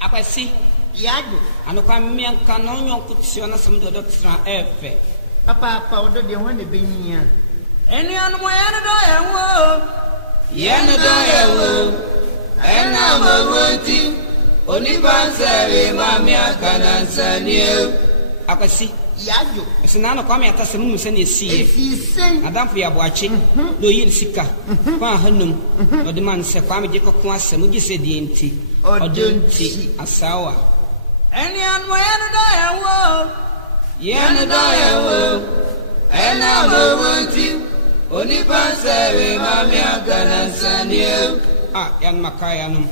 Akwasi. Yago. Ano Kwame Ampadu nyonkutio na some do tra efe. Papa odo de ho ne benya. Eni anu mo ya no do yewo. Ye no do yewo. Ena mo wonti. Oni bansere mami akana sanie. Akwasi. Yago. Esina no Kwame atasem mu se na esi. Efisen. Adamfo ya boache. Do yi sika. Kwa hanum. No de man se Kwame je kokko asem gi se di enti. Odunti asawa. Eni anu ya no do yewo. Ye no do yewo. Ena mo wonti. Oni bansere mami akana sanie. Yan makaya num.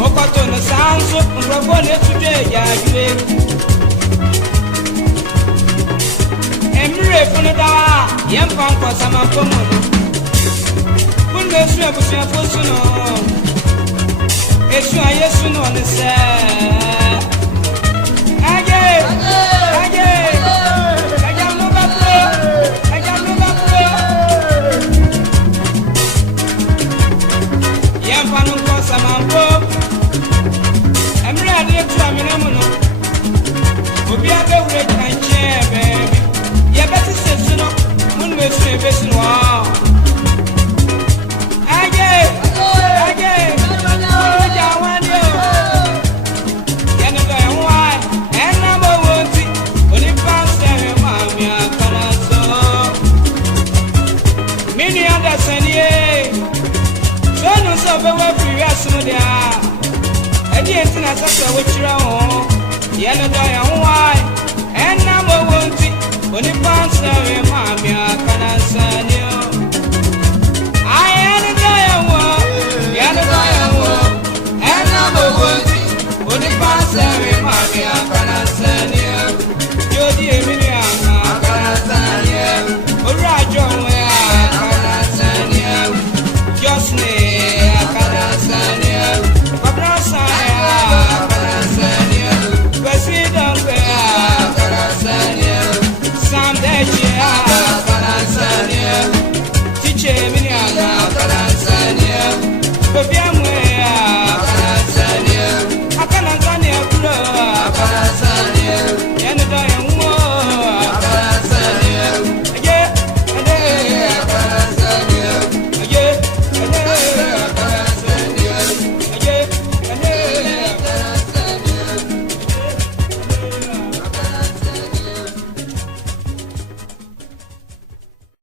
Okoto no sanso, ngobole today ya Osamanbi mo Kunde su abusia fosu no Esu ayesu no ne se Ayie Ajamu bapro Yampanu ko Osamanbi Emre ade tu amene mu no Obi abewure kanche baby Ye beti sesu no mun mesu ebesu no Ayie Int'l sasa wechira ho yeno do ya ho ai enna mo wonti oni pansa we ma mi aka